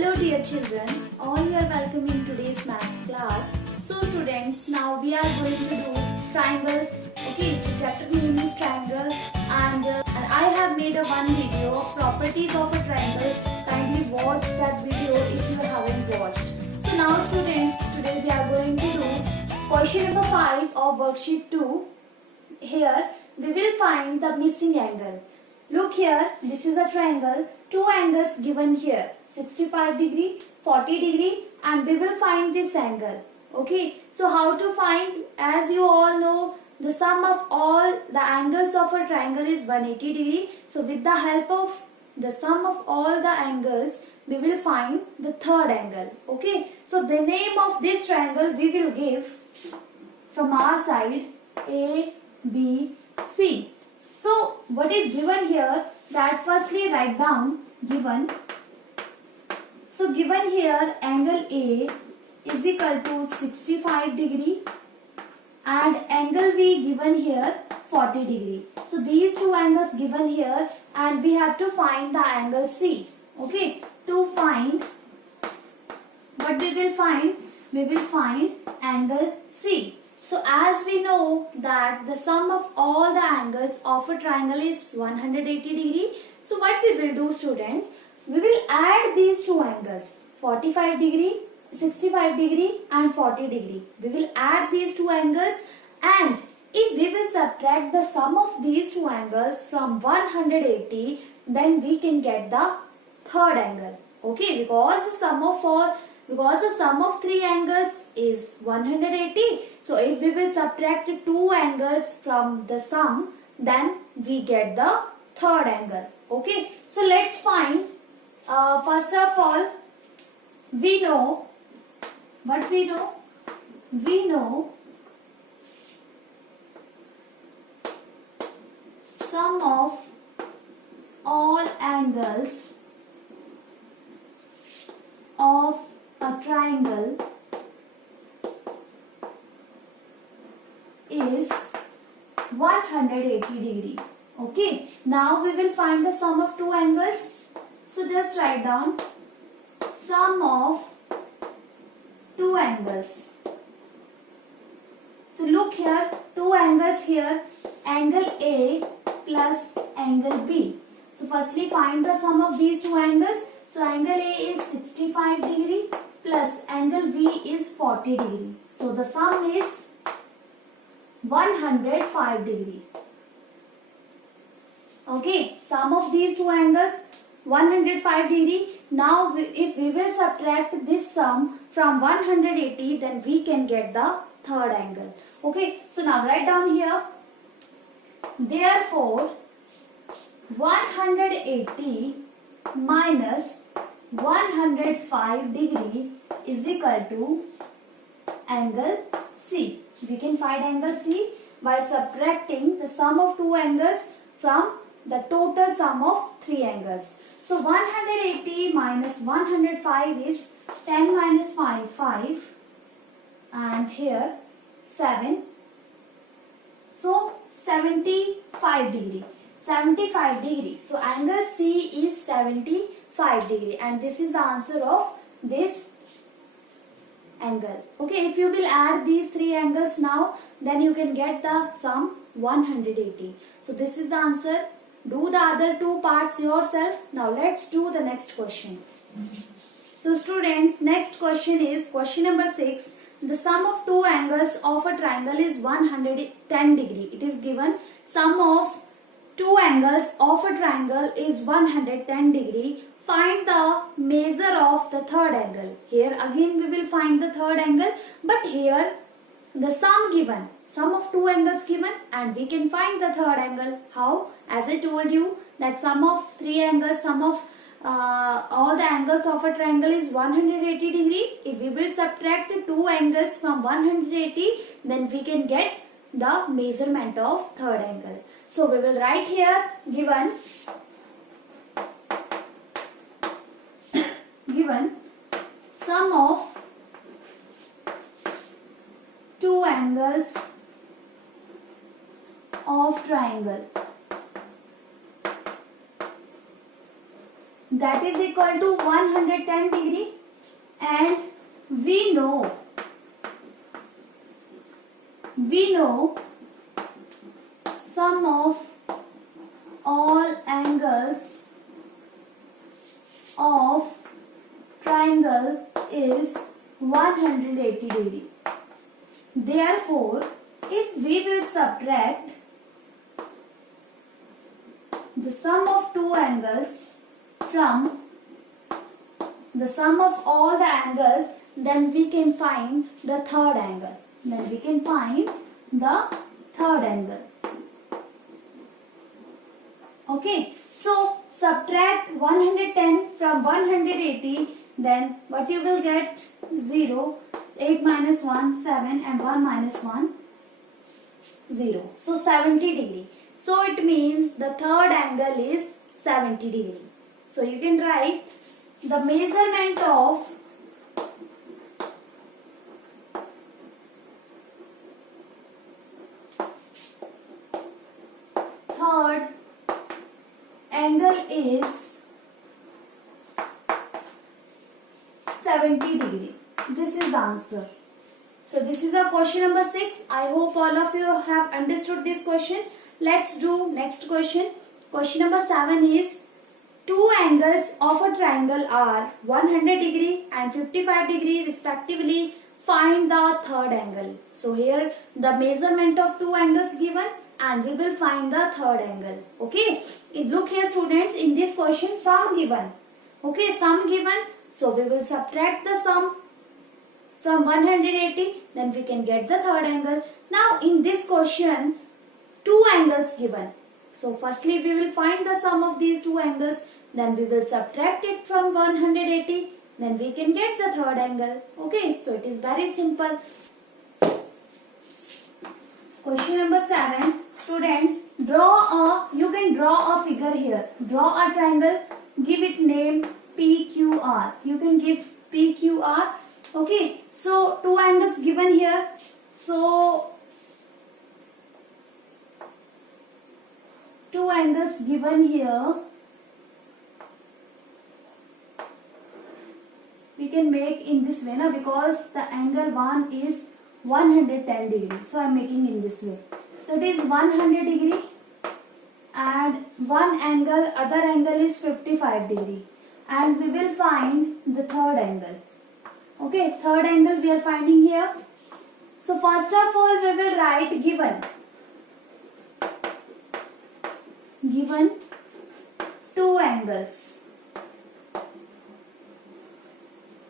Hello dear children, all you are welcome in today's math class. So students, now we are going to do triangles. Okay, so chapter name is triangle and I have made a one video of properties of a triangle. Kindly watch that video if you haven't watched. So now students, today we are going to do question number 5 of worksheet 2. Here we will find the missing angle. Look here, this is a triangle. Two angles given here, 65 degree, 40 degree, and we will find this angle. Okay, so how to find? As you all know, the sum of all the angles of a triangle is 180 degree. So with the help of the sum of all the angles, we will find the third angle. Okay, so the name of this triangle we will give from our side A, B, C. So what is given here, that firstly write down given. So given here angle A is equal to 65 degree and angle B given here 40 degree. So these two angles given here and we have to find the angle C. Okay, to find what we will find? We will find angle C. So as we know that the sum of all the angles of a triangle is 180 degree. So what we will do, students? We will add these two angles, 45 degree, 65 degree and 40 degree. We will add these two angles, and if we will subtract the sum of these two angles from 180, then we can get the third angle. Okay, because the sum of three angles is 180. So if we will subtract two angles from the sum, then we get the third angle. Okay, so let's find. First of all, we know what we know. We know sum of all angles of a triangle is 180 degree. Okay, now we will find the sum of two angles. So just write down sum of two angles. So look here, two angles here, angle A plus angle B. So firstly find the sum of these two angles. So angle A is 65 degree plus angle B is 40 degree. So the sum is 105 degree. Okay, sum of these two angles 105 degree. Now if we will subtract this sum from 180, then we can get the third angle. Okay, so now write down here. Therefore 180 minus 105 degree is equal to angle C. We can find angle C by subtracting the sum of two angles from the total sum of three angles. So 180 minus 105 is 10 minus 5, 5, and here 7. So 75 degree. 75 degree. So angle C is 75 degree, and this is the answer of this angle. Okay, if you will add these three angles now, then you can get the sum 180. So this is the answer. Do the other two parts yourself. Now let's do the next question. So students, next question is question number 6. The sum of two angles of a triangle is 110 degree. It is given sum of two angles of a triangle is 110 degree. Find the measure of the third angle. Here again we will find the third angle, but here the sum given, sum of two angles given, and we can find the third angle. How? As I told you that sum of three angles, sum of all the angles of a triangle is 180 degree. If we will subtract two angles from 180, then we can get the measurement of third angle. So we will write here given sum of two angles of triangle, that is equal to 110 degree, and we know sum of all angles of triangle is 180 degree. Therefore, if we will subtract the sum of two angles from the sum of all the angles, then we can find the third angle. Okay, so subtract 110 from 180, then what you will get? 0, 8 minus 1, 7, and 1 minus 1, 0. So 70 degree. So it means the third angle is 70 degree. So you can write the measurement of third angle is 70 degree. This is the answer. So this is our question number 6. I hope all of you have understood this question. Let's do next question. Question number 7 is, two angles of a triangle are 100 degree and 55 degree respectively. Find the third angle. So here the measurement of two angles given, and we will find the third angle. Okay. Look here students, in this question sum given. Okay, sum given. So we will subtract the sum from 180, then we can get the third angle. Now in this question, two angles given. So firstly we will find the sum of these two angles, then we will subtract it from 180, then we can get the third angle. Okay, so it is very simple. Question number 7. Students, you can draw a figure here. Draw a triangle, give it name PQR. You can give PQR. Okay, so two angles given here. So two angles given here. We can make in this way now, because the angle 1 is 110 degree. So I am making in this way. So it is 100 degree and other angle is 55 degree, and we will find the third angle. Okay, third angle we are finding here. So first of all we will write given two angles.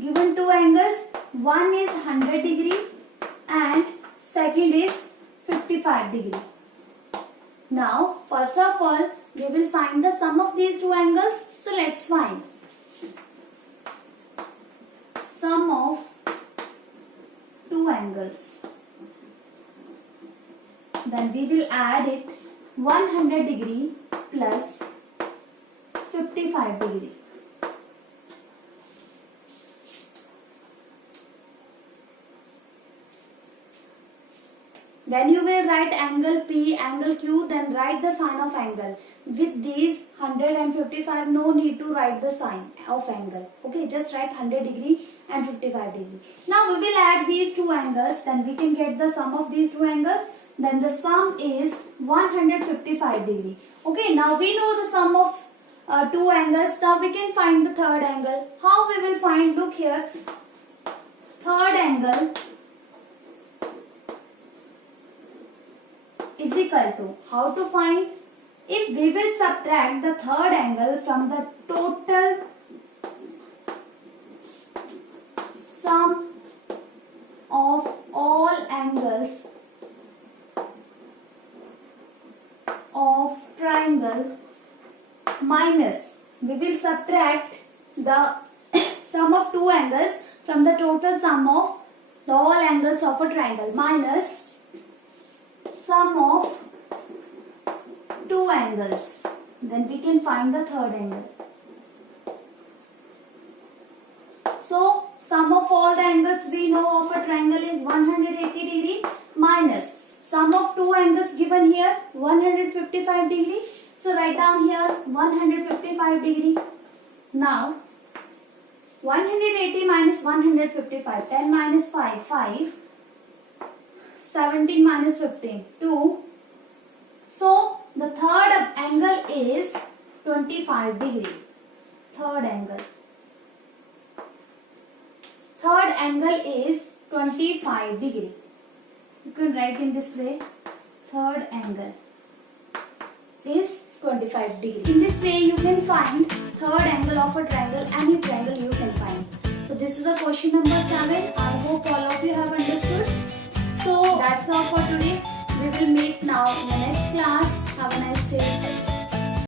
Given two angles, one is 100 degree and second is 55 degree. Now first of all we will find the sum of these two angles. So let's find sum of two angles. Then we will add it 100 degree plus 55 degree. Then you will write angle P, angle Q, then write the sign of angle. With these 100 and 55, no need to write the sign of angle. Okay, just write 100 degree and 55 degree. Now we will add these two angles, then we can get the sum of these two angles. Then the sum is 155 degree. Okay, now we know the sum of two angles. Now we can find the third angle. How we will find? Look here. Third angle is equal to, how to find? If we will subtract the third angle from the total sum of all angles of triangle minus, we will subtract the sum of two angles from the total sum of the all angles of a triangle minus sum of two angles, then we can find the third angle. So sum of all the angles we know of a triangle is 180 degree minus sum of two angles given here 155 degree. So write down here 155 degree Now 180 minus 155, 10 minus 5, 5, 17 minus 15, 2. So the third angle is 25 degree. Third angle is 25 degree. You can write in this way. Third angle is 25 degree. In this way you can find third angle of a triangle, any triangle you can find. So this is the question number 7. I hope all of you have understood. So that's all for today. We will meet now in the next class. Have a nice day.